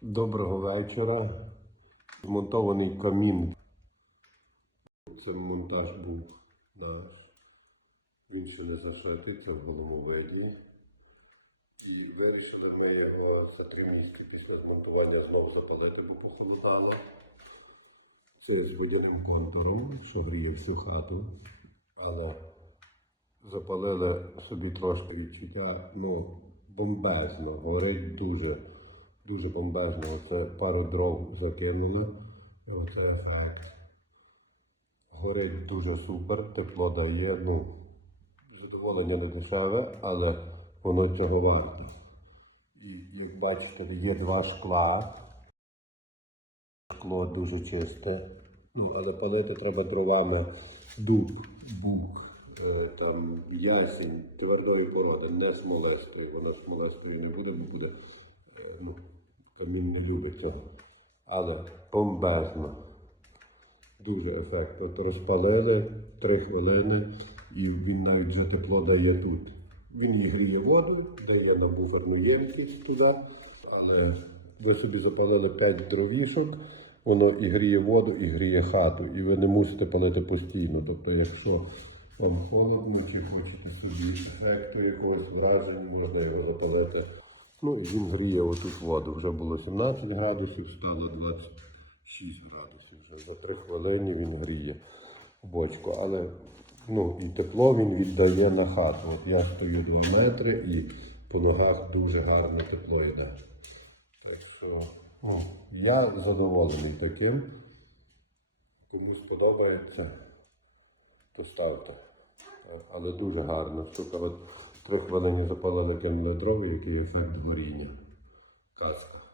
Доброго вечора. Змонтований камін. Це монтаж був наш. Він ще не зашитий, це в голому виді. І вирішили ми його за три місяці після змонтування знову запалити, бо похолодало. Це з водяним контуром, що гріє всю хату. Але запалили собі трошки відчуття, ну, бомбезно, горить дуже, дуже бомбезно. Оце пару дров закинули, оце ефект. Горить дуже супер, тепло дає, ну, задоволення не дешеве, але воно цього варте. І як бачите, є два шкла. Шкло дуже чисте. Ну, але палити треба дровами дуб, бук, е, там ясінь твердої породи, не смолистої. Вона смолистою не буде, бо буде. е, Ну, камін не любить цього. Але бомбезно. Дуже ефектно. От розпалили 3 хвилини і він навіть вже тепло дає тут. Він і гріє воду, дає на буферну ємкість туди, але ви собі запалили 5 дровішок, воно і гріє воду, і гріє хату, і ви не мусите палити постійно. Тобто, якщо вам холодно чи хочете собі ефекту якогось враження, можна його запалити. Ну і він гріє отут воду. Вже було 17 градусів, стало 26 градусів. Вже за 3 хвилини він гріє бочку. Але ну, і тепло він віддає на хату. От я стою 2 метри і по ногах дуже гарне тепло йде. Так що ну, я задоволений таким. Кому сподобається, то ставте. Але дуже гарно. Штука, от три хвилини запалили кинули дрова, який ефект горіння. Казка.